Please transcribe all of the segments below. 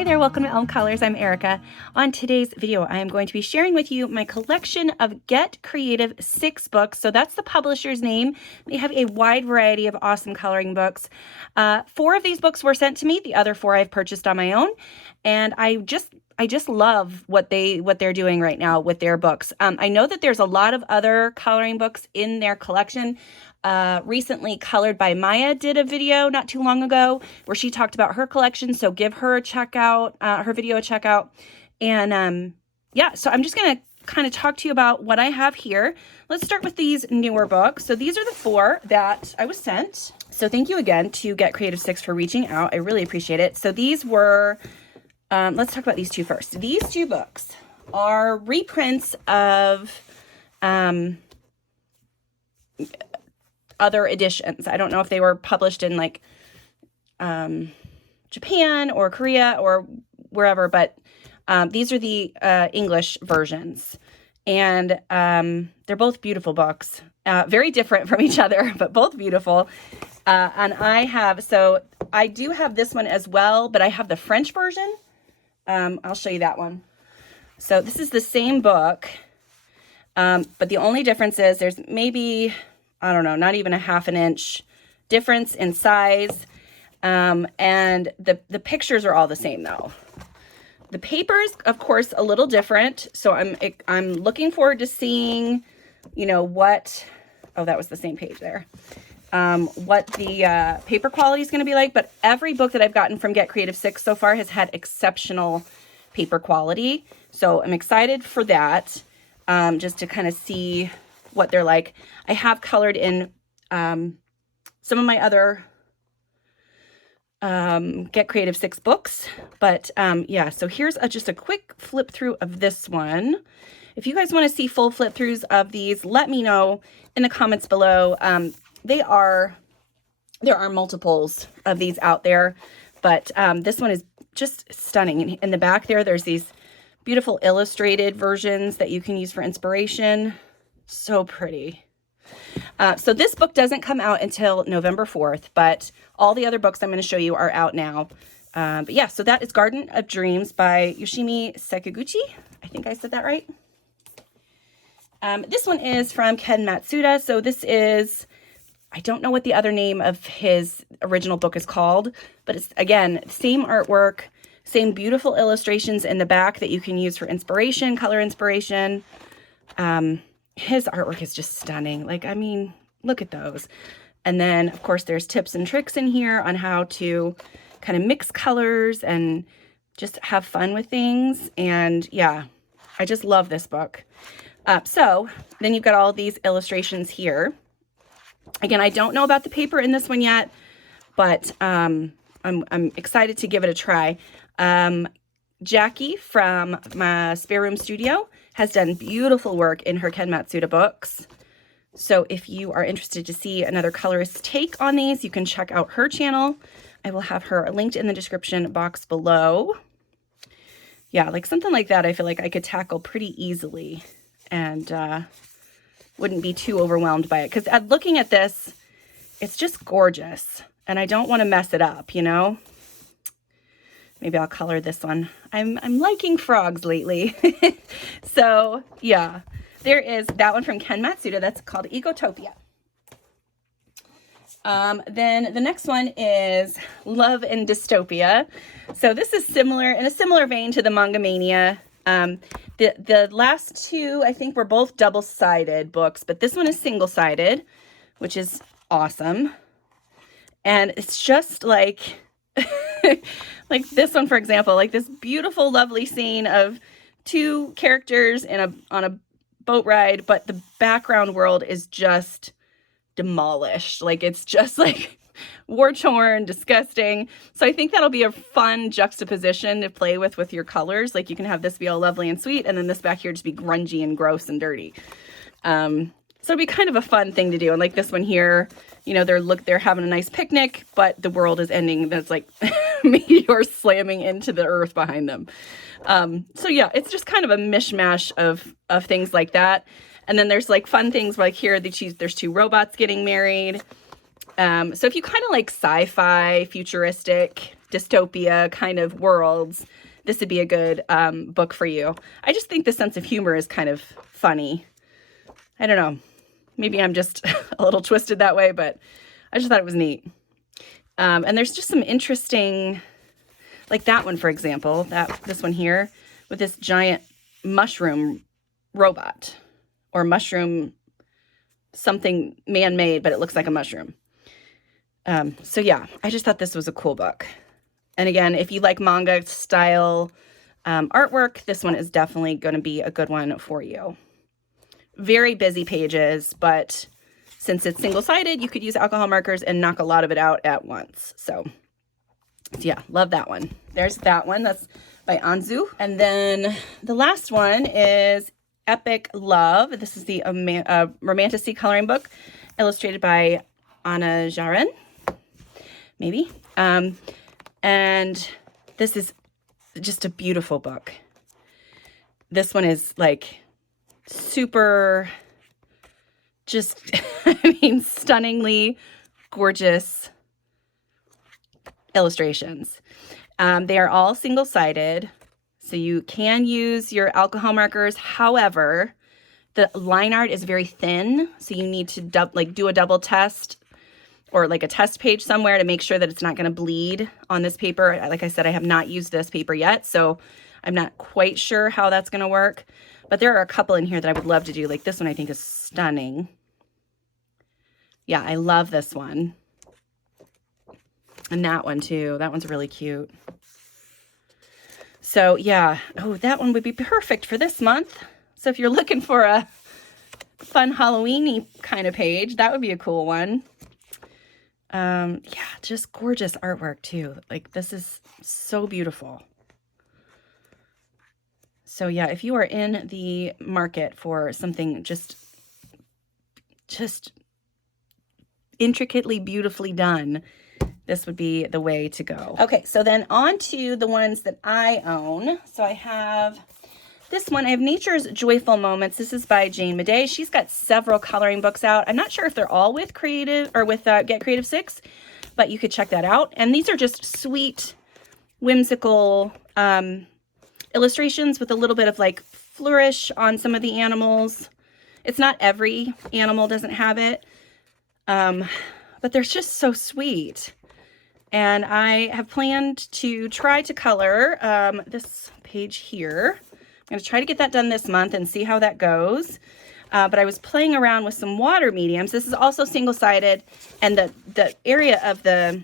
Hi there, welcome to Elm Colors. I'm Erica. On today's video, I am going to be sharing with you my collection of Get Creative 6 books. So that's the publisher's name. They have a wide variety of awesome coloring books. 4 of these books were sent to me. The other 4 I've purchased on my own. And I just love what they're doing right now with their books. I know that there's a lot of other coloring books in their collection. Recently Colored by Maia did a video not too long ago where she talked about her collection. So give her a check out, her video a check out. And yeah, so I'm just going to kind of talk to you about what I have here. Let's start with these newer books. So these are the 4 that I was sent. So thank you again to Get Creative 6 for reaching out. I really appreciate it. So these were, let's talk about these 2 first. These 2 books are reprints of, other editions. I don't know if they were published in like Japan or Korea or wherever, but these are the English versions. And they're both beautiful books, very different from each other, but both beautiful. And so I do have this one as well, but I have the French version. I'll show you that one. So this is the same book, but the only difference is there's maybe, I don't know, not even a half an inch difference in size. And the pictures are all the same though. The paper's, of course, a little different. So I'm looking forward to seeing, you know, what, oh, that was the same page there. What the paper quality is going to be like. But every book that I've gotten from Get Creative 6 so far has had exceptional paper quality. So I'm excited for that, just to kind of see what they're like. I have colored in some of my other Get Creative 6 books, but yeah, so here's just a quick flip through of this one. If you guys want to see full flip throughs of these, let me know in the comments below. There are multiples of these out there, but this one is just stunning. In the back there's these beautiful illustrated versions that you can use for inspiration. So pretty. So this book doesn't come out until November 4th, but all the other books I'm going to show you are out now. But yeah, so that is Garden of Dreams by Yoshimi Sekiguchi. I think I said that right. This one is from Ken Matsuda. So this is, I don't know what the other name of his original book is called, but it's, again, same artwork, same beautiful illustrations in the back that you can use for inspiration, color inspiration. His artwork is just stunning. Like, I mean, look at those. And then, of course, there's tips and tricks in here on how to kind of mix colors and just have fun with things. And yeah, I just love this book. So then you've got all these illustrations here. Again, I don't know about the paper in this one yet, but I'm excited to give it a try. Jackie from my Spare Room Studio has done beautiful work in her Ken Matsuda books. So if you are interested to see another colorist's take on these, you can check out her channel. I will have her linked in the description box below. Yeah, like something like that, I feel like I could tackle pretty easily and wouldn't be too overwhelmed by it. Because looking at this, it's just gorgeous. And I don't want to mess it up, you know? Maybe I'll color this one. I'm liking frogs lately. So yeah, there is that one from Ken Matsuda. That's called Ecotopia. Then the next one is Love and Dystopia. So this is similar, in a similar vein to the Manga Mania. The last 2, I think, were both double-sided books, but this one is single-sided, which is awesome. And it's just like, like this one, for example, like this beautiful, lovely scene of 2 characters on a boat ride, but the background world is just demolished. Like, it's just like war-torn, disgusting. So I think that'll be a fun juxtaposition to play with your colors. Like, you can have this be all lovely and sweet, and then this back here just be grungy and gross and dirty. So it'd be kind of a fun thing to do. And like this one here, you know, they're having a nice picnic, but the world is ending. That's like meteors slamming into the earth behind them. So yeah, it's just kind of a mishmash of things like that. And then there's like fun things like here, there's 2 robots getting married. So if you kind of like sci-fi, futuristic, dystopia kind of worlds, this would be a good book for you. I just think the sense of humor is kind of funny. I don't know. Maybe I'm just a little twisted that way, but I just thought it was neat. And there's just some interesting, like that one, for example, this one here with this giant mushroom robot or mushroom something man-made, but it looks like a mushroom. So yeah, I just thought this was a cool book. And again, if you like manga style artwork, this one is definitely going to be a good one for you. Very busy pages, but since it's single-sided, you could use alcohol markers and knock a lot of it out at once. So yeah, love that one. There's that one. That's by Anzu. And then the last one is Epic Love. This is the Romantasy coloring book, illustrated by Anna Jaren, maybe. And this is just a beautiful book. This one is like super, just, I mean, stunningly gorgeous illustrations. They are all single-sided, so you can use your alcohol markers. However, the line art is very thin, so you need to do a double test or like a test page somewhere to make sure that it's not going to bleed on this paper. Like I said, I have not used this paper yet, so I'm not quite sure how that's going to work. But there are a couple in here that I would love to do. Like this one I think is stunning. Yeah, I love this one. And that one too. That one's really cute. So yeah, oh, that one would be perfect for this month. So if you're looking for a fun Halloween-y kind of page, that would be a cool one. Yeah, just gorgeous artwork too. Like this is so beautiful. So yeah, if you are in the market for something just intricately, beautifully done, this would be the way to go. Okay, so then on to the ones that I own. So I have this one. I have Nature's Joyful Moments. This is by Jane Madej. She's got several coloring books out. I'm not sure if they're all with Creative or with Get Creative 6, but you could check that out. And these are just sweet, whimsical illustrations with a little bit of like flourish on some of the animals. It's not every animal doesn't have it, but they're just so sweet. And I have planned to try to color this page here. I'm going to try to get that done this month and see how that goes. But I was playing around with some water mediums. This is also single-sided, and the area of the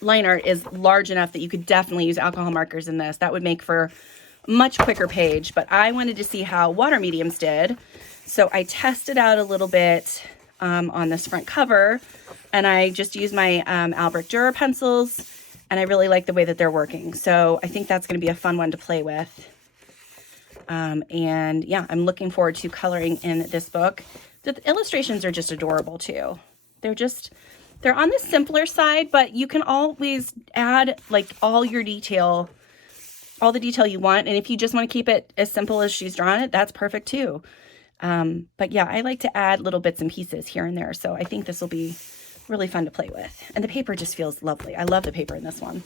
line art is large enough that you could definitely use alcohol markers in this. That would make for a much quicker page, but I wanted to see how water mediums did. So I tested out a little bit on this front cover, and I just used my Albrecht Dürer pencils, and I really like the way that they're working. So I think that's going to be a fun one to play with. And yeah, I'm looking forward to coloring in this book. The illustrations are just adorable too. They're on the simpler side, but you can always add like all the detail you want. And if you just want to keep it as simple as she's drawn it, that's perfect too. But yeah, I like to add little bits and pieces here and there. So I think this will be really fun to play with. And the paper just feels lovely. I love the paper in this one.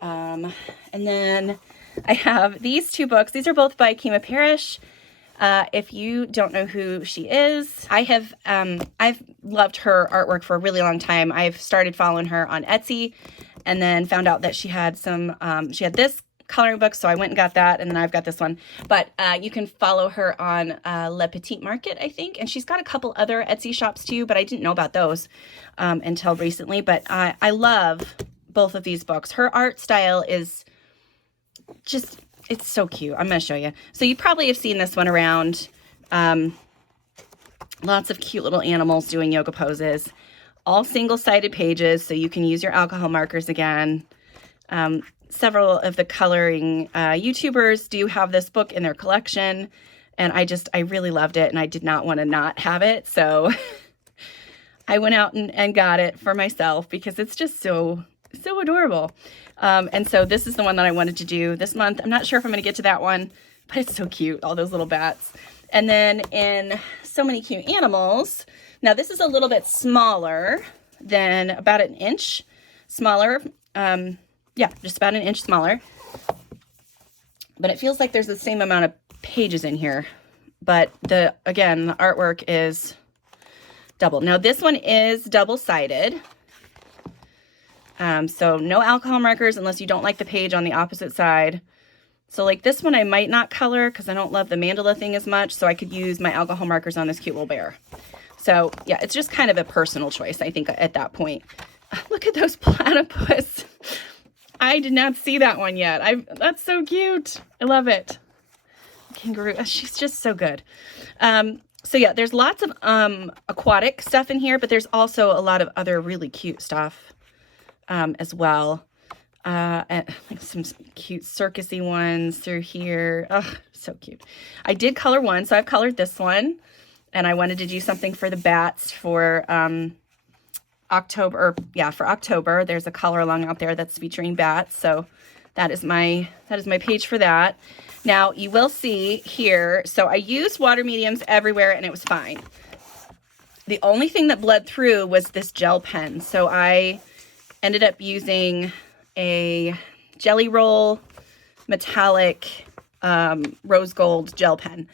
And then I have these two books. These are both by Kima Parrish. If you don't know who she is, I've loved her artwork for a really long time. I've started following her on Etsy and then found out that she had she had this coloring book, so I went and got that, and then I've got this one. But you can follow her on Le Petit Market, I think, and she's got a couple other Etsy shops too, but I didn't know about those until recently. But I love both of these books. Her art style is just, it's so cute. I'm going to show you. So you probably have seen this one around. Lots of cute little animals doing yoga poses. All single-sided pages, so you can use your alcohol markers again. Several of the coloring YouTubers do have this book in their collection, and I really loved it, and I did not want to not have it, so I went out and got it for myself because it's just so adorable. And so this is the one that I wanted to do this month. I'm not sure if I'm going to get to that one, but it's so cute, all those little bats. And then in So Many Cute Animals, now this is a little bit smaller then about an inch smaller. Yeah, just about an inch smaller. But it feels like there's the same amount of pages in here. But again, the artwork is double. Now this one is double-sided. So no alcohol markers unless you don't like the page on the opposite side. So like this one I might not color because I don't love the mandala thing as much. So I could use my alcohol markers on this cute little bear. So yeah, it's just kind of a personal choice, I think, at that point. Look at those platypus. I did not see that one yet. That's so cute. I love it. Kangaroo. She's just so good. So yeah, there's lots of aquatic stuff in here, but there's also a lot of other really cute stuff as well. And like some cute circusy ones through here. Oh, so cute. I did color one, so I've colored this one. And I wanted to do something for the bats for October. For October. There's a color along out there that's featuring bats. So that is my page for that. Now you will see here, so I used water mediums everywhere and it was fine. The only thing that bled through was this gel pen. So I ended up using a Jelly Roll metallic rose gold gel pen.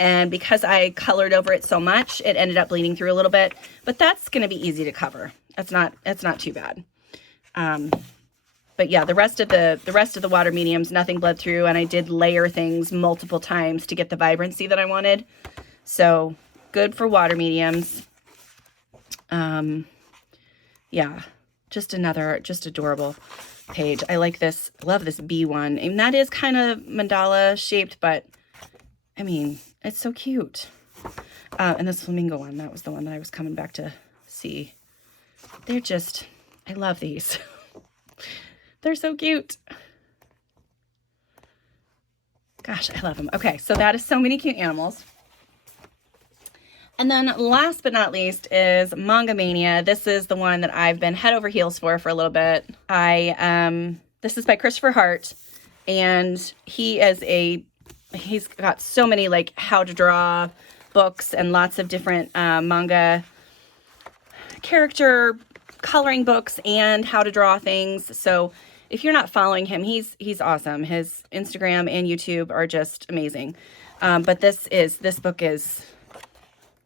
And because I colored over it so much, it ended up bleeding through a little bit, but that's going to be easy to cover. It's not too bad. But yeah, the rest of the water mediums, nothing bled through, and I did layer things multiple times to get the vibrancy that I wanted. So good for water mediums. Yeah, just adorable page. I like this. I love this bee one. And that is kind of mandala shaped, but I mean, it's so cute. And this flamingo one, that was the one that I was coming back to see. I love these. They're so cute. Gosh, I love them. Okay, so that is so many cute animals. And then last but not least is Manga Mania. This is the one that I've been head over heels for a little bit. This is by Christopher Hart, and he's got so many like how to draw books and lots of different manga character coloring books and how to draw things. So if you're not following him, he's awesome. His Instagram and YouTube are just amazing. But this book is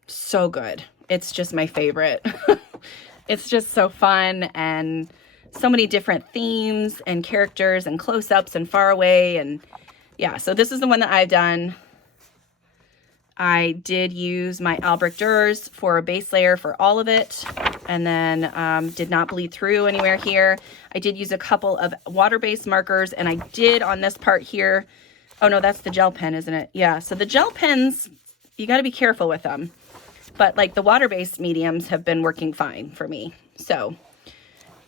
so good. It's just my favorite. It's just so fun and so many different themes and characters and close-ups and far away. And yeah, so this is the one that I've done. I did use my Albrecht Dürer for a base layer for all of it, and then did not bleed through anywhere here. I did use a couple of water-based markers, and I did on this part here. Oh no, that's the gel pen, isn't it? Yeah, so the gel pens, you got to be careful with them. But like the water-based mediums have been working fine for me. So,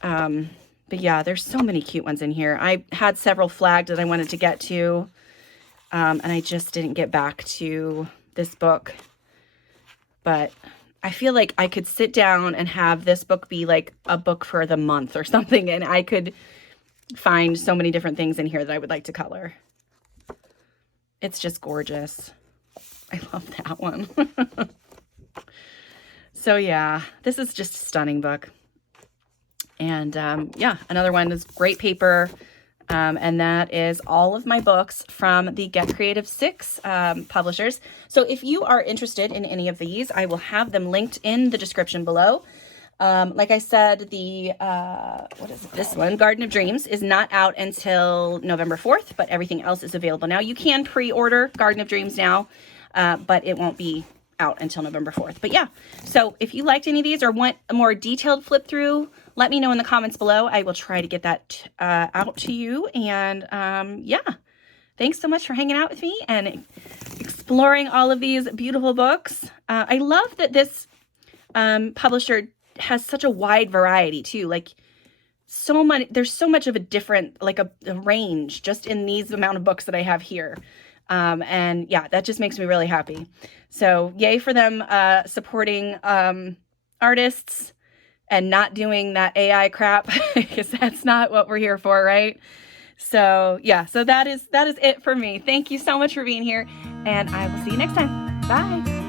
but yeah, there's so many cute ones in here. I had several flagged that I wanted to get to, and I just didn't get back to this book. But I feel like I could sit down and have this book be like a book for the month or something, and I could find so many different things in here that I would like to color. It's just gorgeous. I love that one. So yeah, this is just a stunning book. And yeah, another one is great paper. And that is all of my books from the Get Creative 6 publishers. So if you are interested in any of these, I will have them linked in the description below. Like I said, what is this one? Garden of Dreams is not out until November 4th, but everything else is available now. You can pre-order Garden of Dreams now, but it won't be out until November 4th. But yeah, so if you liked any of these or want a more detailed flip through, let me know in the comments below. I will try to get that out to you. And yeah, thanks so much for hanging out with me and exploring all of these beautiful books. I love that this publisher has such a wide variety too. Like there's so much of a different, like a range just in these amount of books that I have here. And yeah, that just makes me really happy. So yay for them supporting artists and not doing that AI crap, because that's not what we're here for, right? So yeah, so that is it for me. Thank you so much for being here, and I will see you next time. Bye.